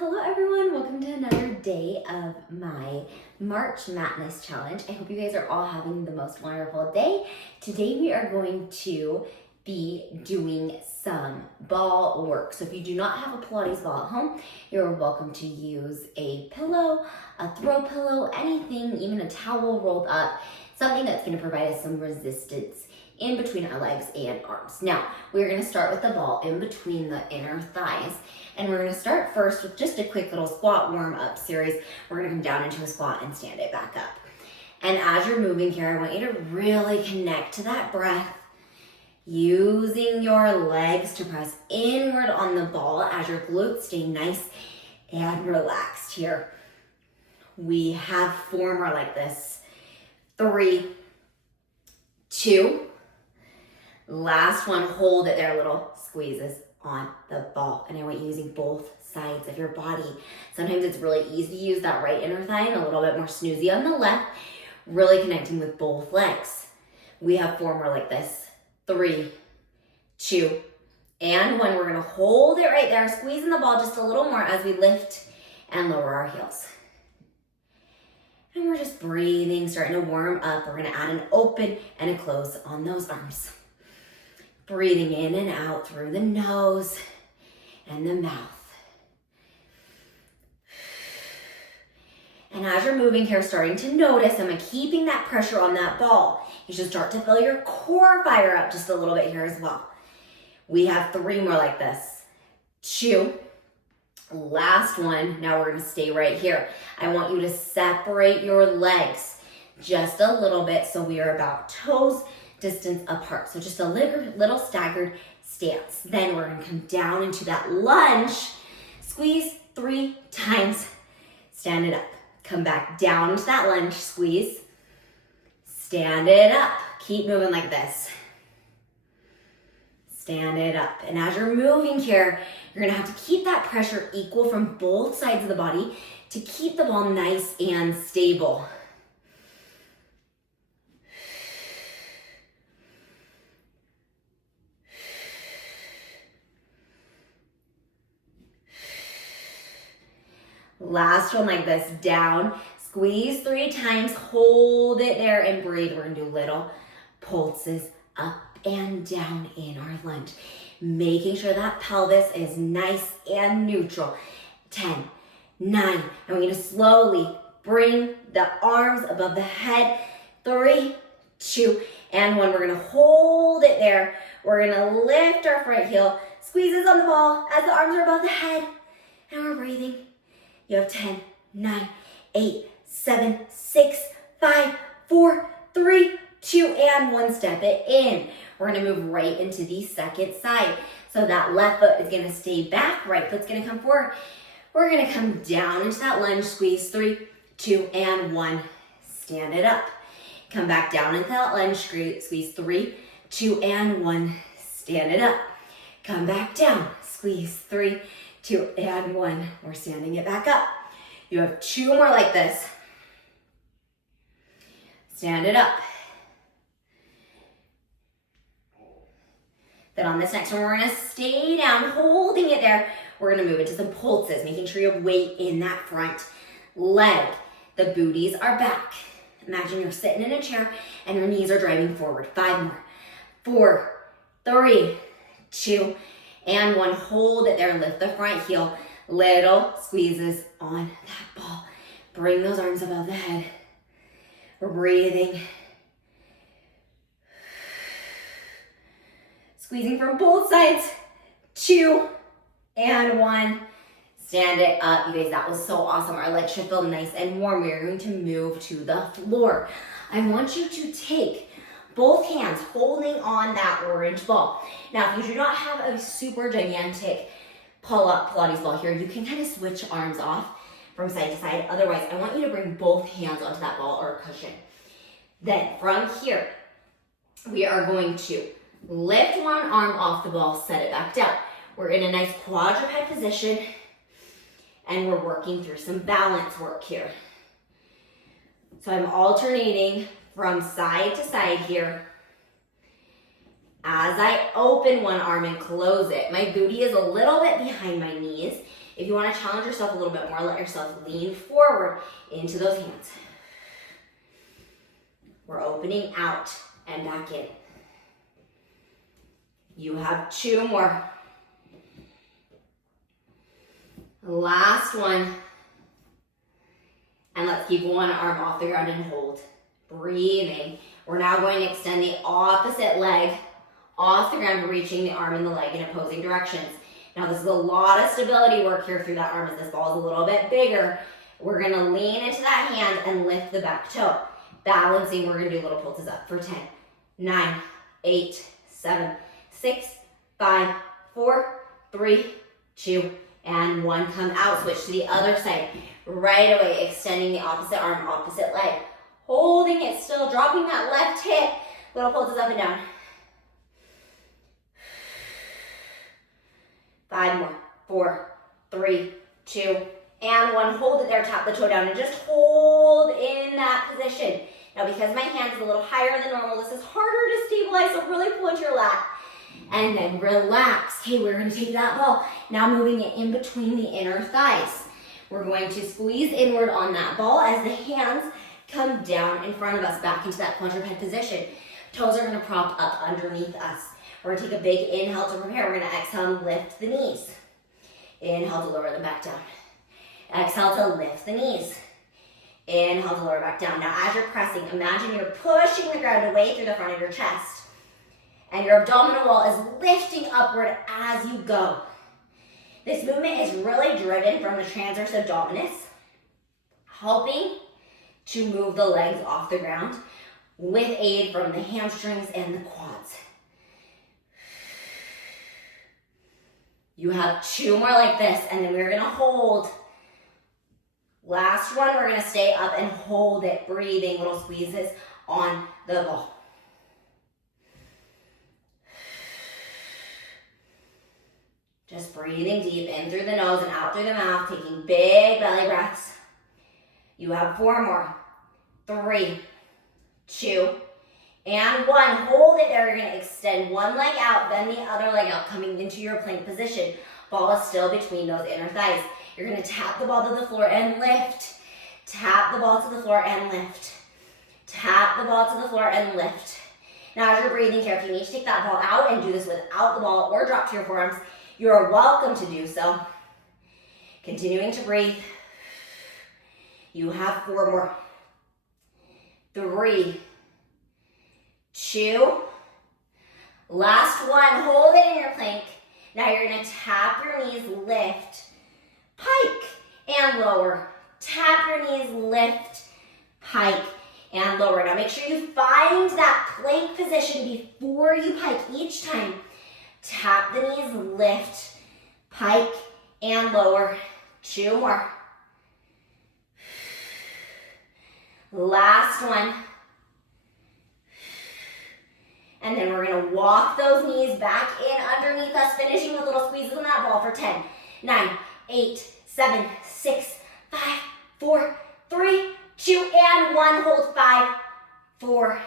Hello everyone, welcome to another day of my March Madness Challenge. I hope you guys are all having the most wonderful day. Today we are going to be doing some ball work. So if you do not have a Pilates ball at home, you're welcome to use a pillow, a throw pillow, anything, even a towel rolled up, something that's going to provide us some resistance in between our legs and arms. Now, we're gonna start with the ball in between the inner thighs. And we're gonna start first with just a quick little squat warm up series. We're gonna come down into a squat and stand it back up. And as you're moving here, I want you to really connect to that breath, using your legs to press inward on the ball as your glutes stay nice and relaxed here. We have 4 more like this. 3, 2, last one, hold it there, little squeezes on the ball. And I want you using both sides of your body. Sometimes it's really easy to use that right inner thigh and a little bit more snoozy on the left, really connecting with both legs. We have 4 more like this. 3, 2, and 1. We're gonna hold it right there, squeezing the ball just a little more as we lift and lower our heels. And we're just breathing, starting to warm up. We're gonna add an open and a close on those arms. Breathing in and out through the nose and the mouth. And as you're moving here, starting to notice, am I keeping that pressure on that ball? You should start to feel your core fire up just a little bit here as well. We have 3 more like this. 2, last one. Now we're gonna stay right here. I want you to separate your legs just a little bit so we are about toes distance apart. So just a little staggered stance. Then we're gonna come down into that lunge, squeeze 3 times, stand it up. Come back down into that lunge, squeeze, stand it up. Keep moving like this. Stand it up. And as you're moving here, you're gonna have to keep that pressure equal from both sides of the body to keep the ball nice and stable. Last one like this, down, squeeze 3 times, hold it there and breathe. We're gonna do little pulses up and down in our lunge, making sure that pelvis is nice and neutral. 10, 9, and we're gonna slowly bring the arms above the head. 3, 2, and 1. We're gonna hold it there. We're gonna lift our front heel, squeezes on the ball as the arms are above the head, and we're breathing. You have 10, 9, 8, 7, 6, 5, 4, 3, 2, and 1. Step it in. We're gonna move right into the second side. So that left foot is gonna stay back, right foot's gonna come forward. We're gonna come down into that lunge, squeeze 3, 2, and 1. Stand it up. Come back down into that lunge, squeeze 3, 2, and 1. Stand it up. Come back down, squeeze 3, 2, and 1. We're standing it back up. You have 2 more like this. Stand it up. Then on this next one, we're gonna stay down, holding it there. We're gonna move into some pulses, making sure you have weight in that front leg. The booties are back. Imagine you're sitting in a chair and your knees are driving forward. 5 more. 4, 3, 2, and 1. Hold it there, lift the front heel. Little squeezes on that ball. Bring those arms above the head. We're breathing. Squeezing from both sides. 2, and 1. Stand it up. You guys, that was so awesome. Our legs should feel nice and warm. We are going to move to the floor. I want you to take both hands holding on that orange ball. Now, if you do not have a super gigantic pull-up Pilates ball here, you can kind of switch arms off from side to side. Otherwise, I want you to bring both hands onto that ball or cushion. Then from here, we are going to lift one arm off the ball, set it back down. We're in a nice quadruped position, and we're working through some balance work here. So I'm alternating from side to side here. As I open one arm and close it, my booty is a little bit behind my knees, If you want to challenge yourself a little bit more, let yourself lean forward into those hands. We're opening out and back in. You have 2 more. Last one. And let's keep one arm off the ground and hold. Breathing. We're now going to extend the opposite leg off the ground, reaching the arm and the leg in opposing directions. Now this is a lot of stability work here through that arm as this ball is a little bit bigger. We're gonna lean into that hand and lift the back toe. Balancing, we're gonna do little pulses up for 10, 9, 8, 7, 6, 5, 4, 3, 2, and 1. Come out, switch to the other side. Right away, extending the opposite arm, opposite leg. Holding it still, dropping that left hip. Little pulses up and down. 5 more, 4, 3, 2, and 1. Hold it there, tap the toe down, and just hold in that position. Now, because my hand is a little higher than normal, this is harder to stabilize, so really pull into your lat. And then relax. Okay, we're gonna take that ball, now moving it in between the inner thighs. We're going to squeeze inward on that ball as the hands come down in front of us, back into that quadruped position. Toes are gonna prop up underneath us. We're gonna take a big inhale to prepare. We're gonna exhale and lift the knees. Inhale to lower them back down. Exhale to lift the knees. Inhale to lower back down. Now as you're pressing, imagine you're pushing the ground away through the front of your chest. And your abdominal wall is lifting upward as you go. This movement is really driven from the transverse abdominis, helping to move the legs off the ground with aid from the hamstrings and the quads. You have 2 more like this, and then we're gonna hold. Last one, we're gonna stay up and hold it, breathing, little squeezes on the ball. Just breathing deep in through the nose and out through the mouth, taking big belly breaths. You have 4 more. 3, 2, and 1. Hold it there. You're going to extend one leg out, then the other leg out, coming into your plank position. Ball is still between those inner thighs. You're going to tap the ball to the floor and lift. Tap the ball to the floor and lift. Tap the ball to the floor and lift. Now as you're breathing here, if you need to take that ball out and do this without the ball or drop to your forearms, you are welcome to do so. Continuing to breathe. You have 4 more. 3, 2, last one. Hold it in your plank. Now you're gonna tap your knees, lift, pike, and lower. Tap your knees, lift, pike, and lower. Now make sure you find that plank position before you pike each time. Tap the knees, lift, pike, and lower. 2 more. Last one. And then we're gonna walk those knees back in underneath us, finishing with little squeezes on that ball for 10, 9, 8, 7, 6, 5, 4, 3, 2, and 1. Hold 5, 4,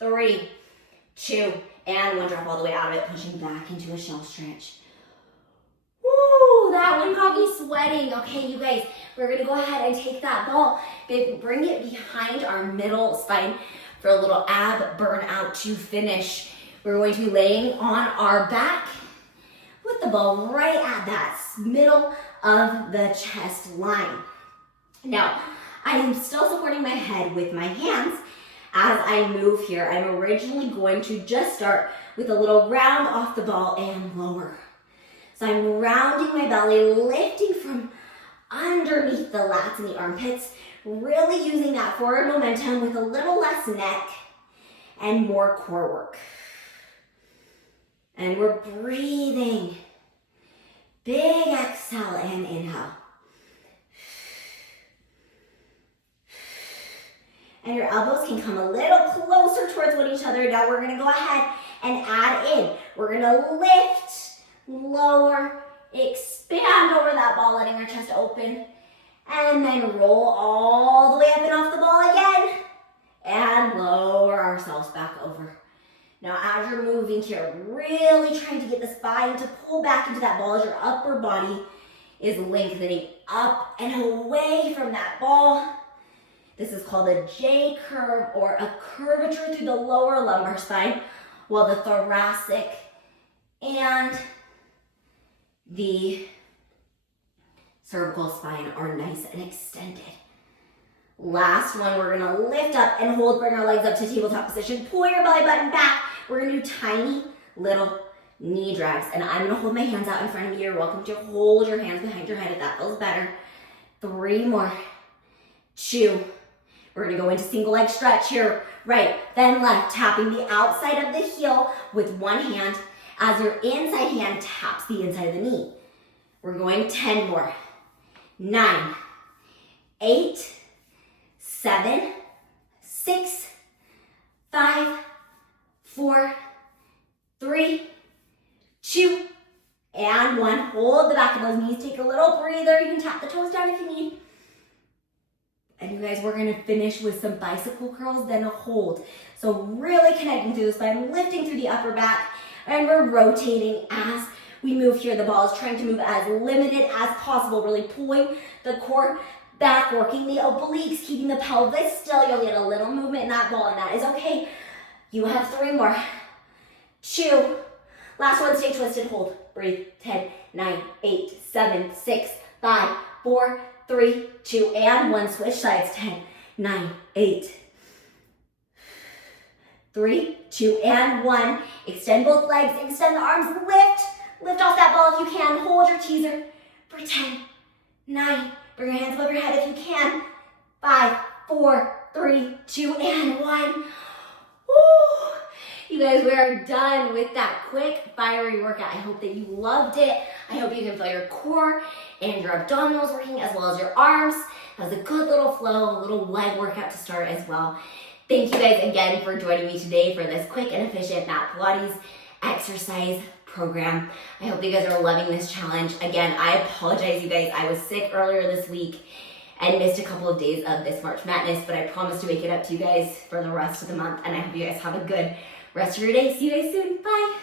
3, 2, and 1. Drop all the way out of it, pushing back into a shell stretch. Woo, that one got me sweating. Okay, you guys, we're gonna go ahead and take that ball, bring it behind our middle spine for a little ab burnout to finish. We're going to be laying on our back with the ball right at that middle of the chest line. Now, I am still supporting my head with my hands as I move here. I'm originally going to just start with a little round off the ball and lower. So I'm rounding my belly, lifting from underneath the lats and the armpits, really using that forward momentum with a little less neck and more core work. And we're breathing. Big exhale and inhale. And your elbows can come a little closer towards one each other. Now we're gonna go ahead and add in. We're gonna lift, lower, expand over that ball, letting our chest open. And then roll all the way up and off the ball again. And lower ourselves back over. Now as you're moving here, really trying to get the spine to pull back into that ball as your upper body is lengthening up and away from that ball. This is called a J curve, or a curvature through the lower lumbar spine, while the thoracic and the cervical spine are nice and extended. Last one, we're gonna lift up and hold, bring our legs up to tabletop position, pull your belly button back. We're gonna do tiny little knee drags, and I'm gonna hold my hands out in front of you. You're welcome to hold your hands behind your head if that feels better. 3 more, 2. We're gonna go into single leg stretch here. Right, then left, tapping the outside of the heel with one hand as your inside hand taps the inside of the knee. We're going 10 more. 9, 8, 7, 6, 5, 4, 3, 2, and 1. Hold the back of those knees. Take a little breather. You can tap the toes down if you need. And you guys, we're gonna finish with some bicycle curls, then a hold. So really connecting through the spine, lifting through the upper back, and we're rotating as we move here. The ball is trying to move as limited as possible, really pulling the core back, working the obliques, keeping the pelvis still. You'll get a little movement in that ball, and that is okay. You have 3 more. 2. Last one, stay twisted, hold. Breathe. 10, 9, 8, 7, 6, 5, 4, 3, 2, and 1. Switch sides. 10, 9, 8, 3, 2, and 1. Extend both legs, extend the arms, lift off that ball if you can. Hold your teaser for 10, 9, bring your hands above your head if you can. 5, 4, 3, 2, and 1. Woo! You guys, we are done with that quick, fiery workout. I hope that you loved it. I hope you can feel your core and your abdominals working as well as your arms. That was a good little flow, a little leg workout to start as well. Thank you guys again for joining me today for this quick and efficient mat Pilates exercise program. I hope you guys are loving this challenge. Again, I apologize, you guys. I was sick earlier this week and missed a couple of days of this March Madness, but I promise to make it up to you guys for the rest of the month, and I hope you guys have a good rest of your day. See you guys soon. Bye.